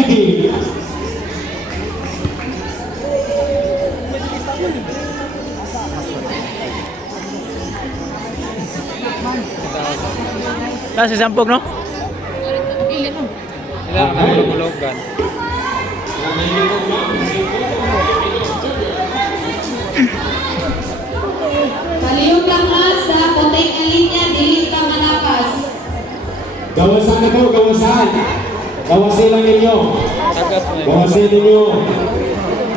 the game. Kasi sampog no? Ilan na lulugan. Kaliyog lang sa puting linya, dili ka manapas. Gawasan na to, gawasan. Gawasin lang ninyo. Tagas mo. Gawasin ninyo.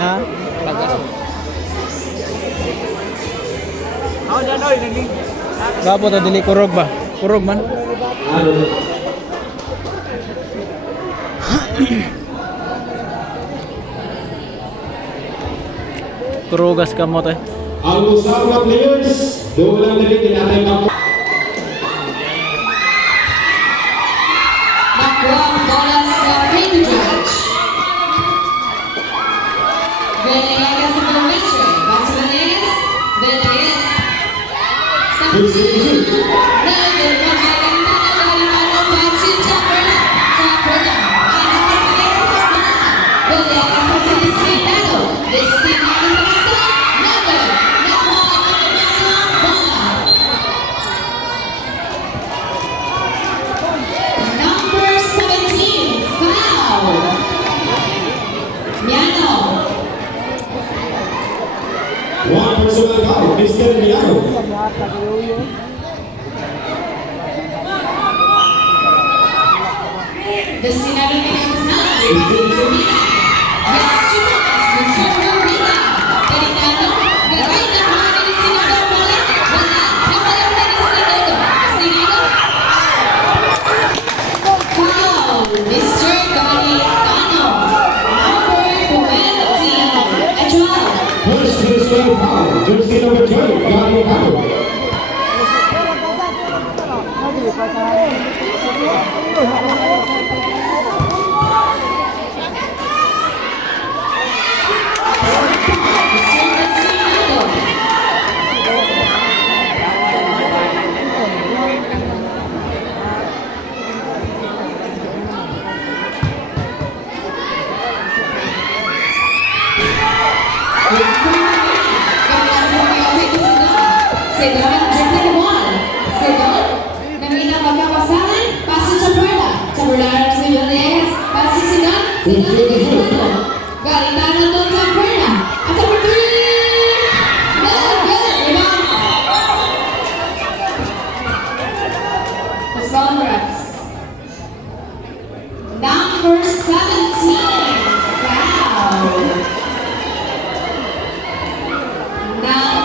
Ha? Tagas mo. Ako dyan oy, naging. Gapo to dili kurog ba? Kurog man. Ano? Kurugas ka mo to. Ang usap na players, doon lang na rin tinatay pa. Nakuha ang bola sa King Judge. Venegas sa Silvestre. Bas Venegas. Venegas. Number 17, foul. Miano. One personal foul, Mr. Miano. Destinado Williams na. Yes, Mr. Rita. Peritano. Gawin na mga Destinado bola. Wala. Napalang na Destinado. Destinado. Foul. Mr. Garitano. Number 20. Edward. First personal foul, jersey number 12, Gary Pato. Mr. Destinado. Sedan dribbling the ball. Sedan namina magkapasahan. Paso sa Perla. Sa Perla sa Venegas. Paso Sedan. Sedan Garitano. Garitano doon sa Perla. At sa Perla. Good. Rebound. Congrats. Number 17. Foul. Now.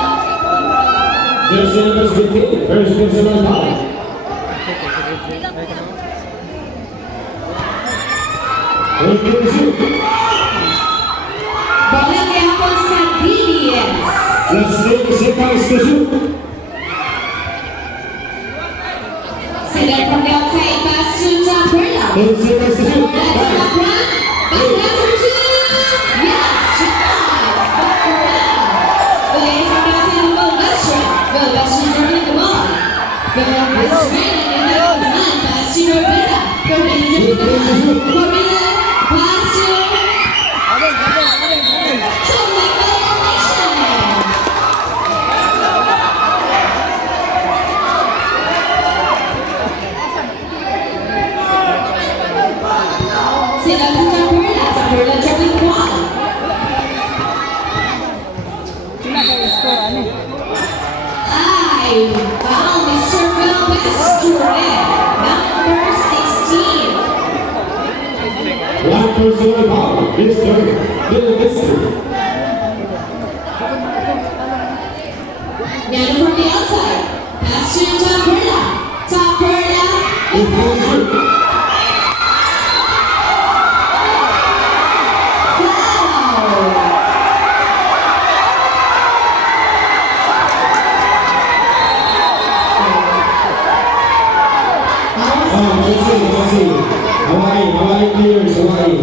Jersey number 15, first personal foul. First jersey. Bola gihapon sa DBS. Let's take a second to shoot. Sila from the outside pass to John Perla. 10 seconds to shoot. Bola to Macron. Back to two. Yes, John. Perla. Bola is from the outside of Golgastra. Golgastra dribbling the ball. Golgastra and the man pass to Perla. Perla dribbling the ball. Perla pass to Chummy violation. Sila sa Perla. Sa Perla dribbling the ball. Ay, foul, Mr. Silvestre. Number 16. One personal foul, Mr. Silvestre. Miano from the outside. Pass to Tom Perla. Tom Perla. Foul. Hawaii players, Hawaii.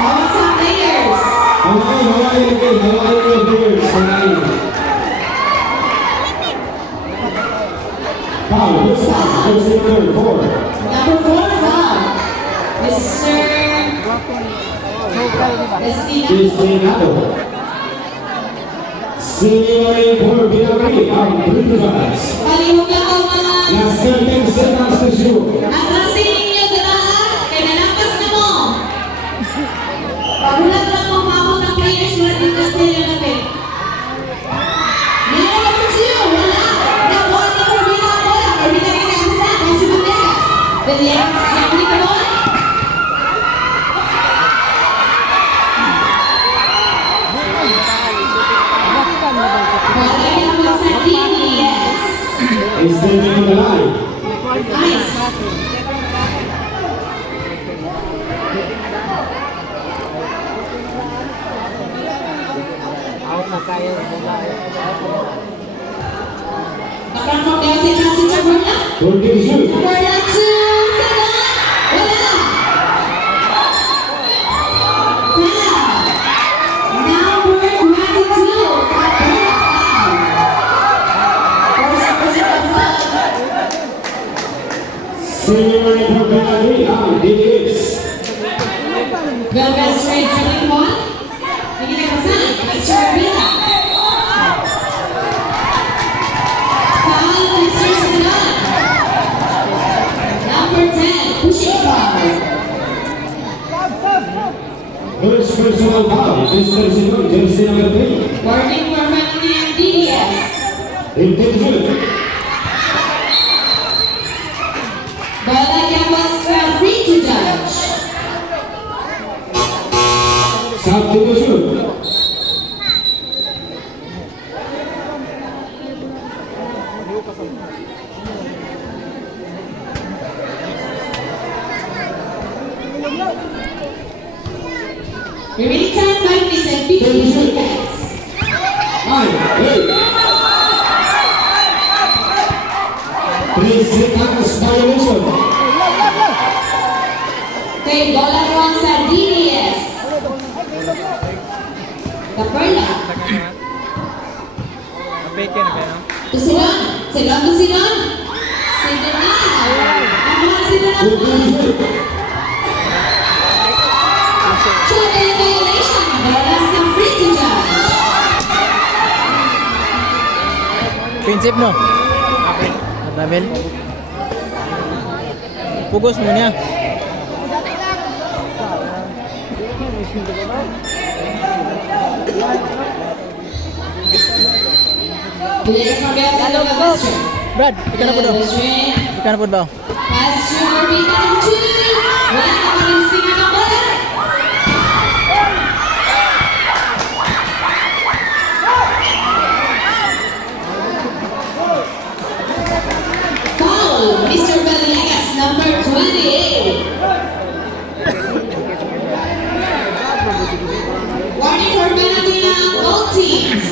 Awesome players. Hawaii again, Hawaii players, Hawaii. Foul, good foul, jersey number 4. Number 4, Destina. Destinado. Senior for Binagri ang Brindras. Palihog lang ako mga Last 13 seconds to shoot. ang klase ninyo dalahan kay nalampas na mo. Pagulat lang mo mabot ang players mula din na sila natin. Meron na po siya, wala. Nakuha ni Corbina ang bola. Corbina kayo nakasan. Kasi Mategas. Villegas, Jeffrey Cabon. Bola niya po sa DBS. Is standing on the line. Nice. Out na kayo. Bakang from the outside pass to Chaburna. Golden shoot. Chaburna to Sagan. Wala. Foul. Number 22. Chaburna foul. First personal foul. Senior for Binagri ang DDS. Well, best trade dribbling ball. Hindi na kasan. Mr. Corbina. Foul, Mr. Sagan. Number 10. Pushing foul. First personal foul. Mr. Simon, jersey number 3. Warning for family and DDS. Intention. Bola Campos free to judge. Substitution. Remaining time 5 minutes and 50 seconds. 3 seconds violation. Okay, bola ruang sa DDS. Kaperla. Peke na kayo. To Sinan. Sinan to Sinan. Sinan na. Ang mga Sinan na po. Shot and violation. Bola sa free to judge. Prinsip no? Nabil. Pugos mo niya. Bilis from the outside of the Western. Brad, ika na po daw. Western. Ika na po daw. Pass to Corbina ng 2. Wala na pa rin singa ng bola. Foul, Mr. Villegas, number 28. Warning for penalty ng all teams.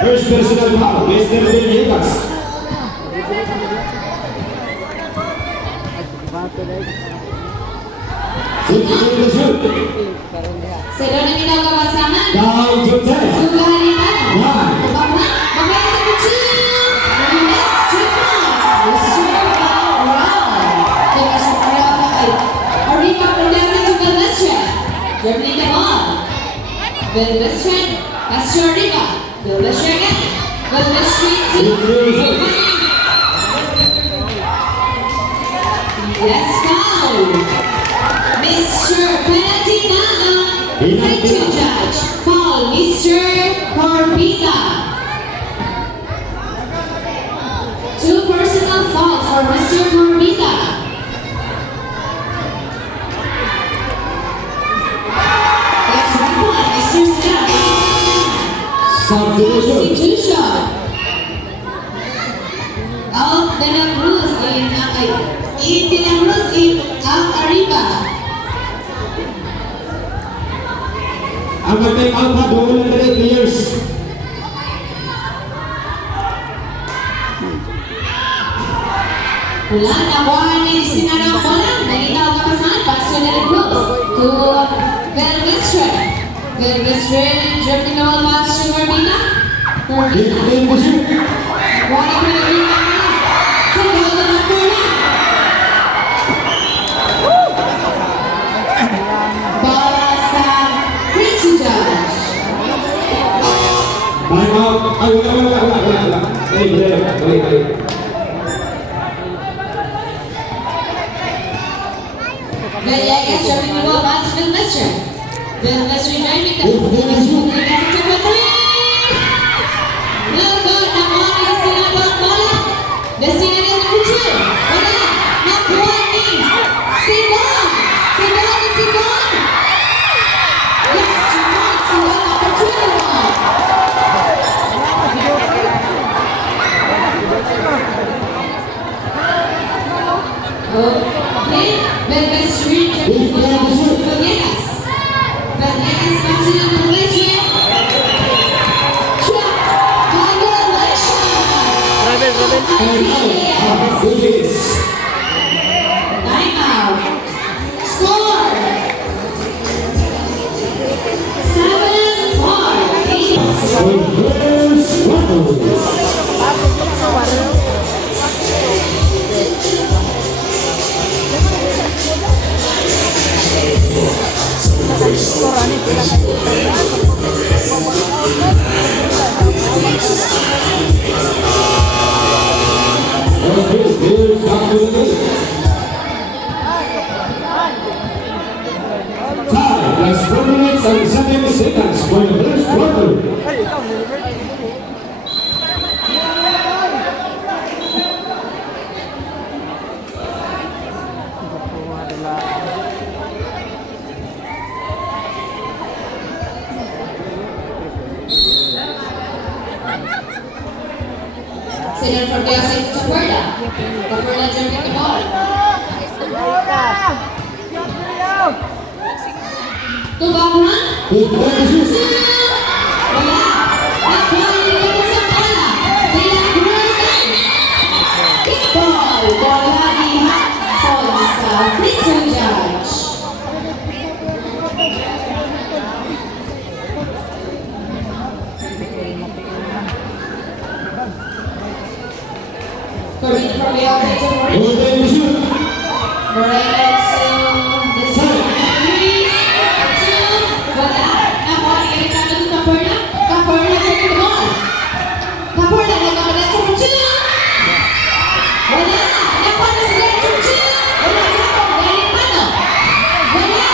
First personal foul. Mr. Villegas. Substitution. Sila na ginagawasahan. Down to 10. Sugahan ni Tana. One. Bakla, bakla sa kutsi. Mr. Brown. Mr. Brown. Kaya sa Brown ay Arriba Pagdasa to Belvestre. Dribbling the ball. Belvestre. Pass to Arriba. Belvestre again. Belvestre to Let's go. Mr. Penalty na ang free to judge. Foul, Mr. Corbina. 2 personal fouls for Mr. Corbina. That's one point, Mr. Scott. Substitution. Substitution. Out de la Cruz in de la Cruz in Arriba. Ang mag-take out na doon ng 3 players. Wala na buwan ni Sinarang bola. Nalinaw ka pasahan. Paso na rin Cruz to Belvestre. Belvestre, dribbling the ball pass to Corbina. Corbina. Intention. Wala pa na rin ang Tagaw na ng bola. Ay, wala. Balik. Villegas jumping the ball, pass to Vilvestre. Vilvestre driving the Vilvestre moving the center for three. No good. Nakuha ni Sinado ang bola. Destinado number 2. Wala. Nakuha ni Sigon. Sigon. Yes, Sigon opportunity. Okay, Vilvestre jumping the ball, pass to Villegas. Villegas passing to Vilvestre. Shot. Violation. Timeout. Score. 7-4. Time, that's 4 minutes and 7 seconds for the first quarter. Sinan for the outside to Taperla. Taperla jumping the ball. Tubangan. Wala. Nakuha ni Vilvestre ang bola. De La Cruz. Kickball. Bola ni Hapon sa free throw judge. Correct from the outside to Moreno. Moreno to the center. 3, 2, wala. Nakuha ni Ricardo to Taperla. Taperla jumping the ball. Taperla nagkakalat sa 2. Wala. Nakuha na si Lecho 2. Wala na po. Galing pano. Wala.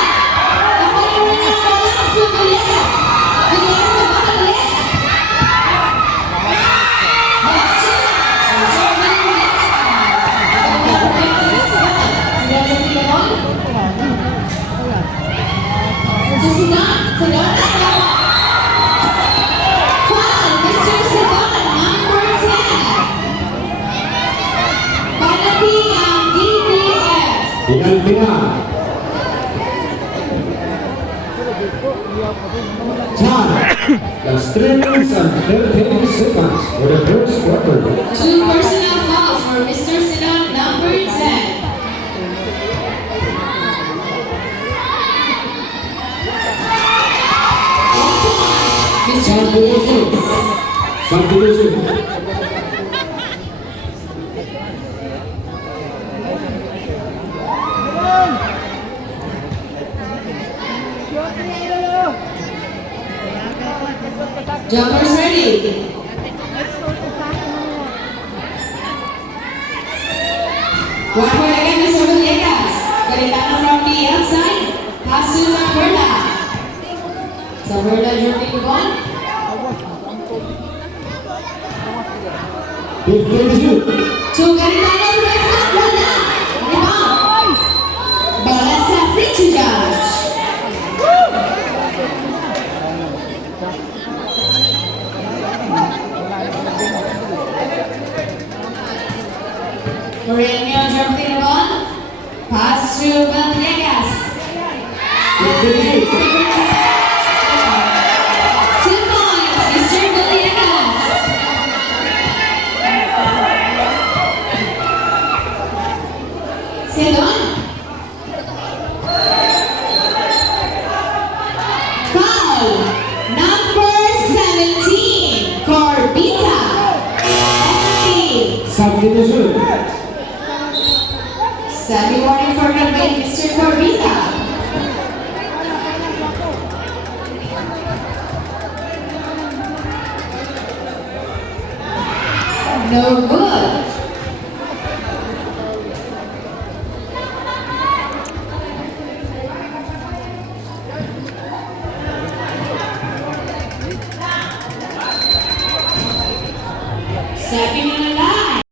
Nakuha ni Moreno ang bola to Villegas. Villegas ang baka ulit. Yes. Penalty na. Time, that's 3 minutes and 13 seconds for the first quarter. 2 personal fouls for Mr. Sinan, number 10. Mr. Villegas. Substitution. Jumpers ready. One point again, Mr. Villegas. Garitano from the outside. Pass to Taperla. Taperla jumping the ball. 52. To Garitano from the outside. Wala. Rebound. Bola sa free to judge. Moreno jumping the ball. Pass to Villegas. 58. 2 points, Mr. Villegas. Sedon. Foul. Number 17, Corbita. Penalty. Substitution. Semi warning for red by Mr. Corbita. No good. Second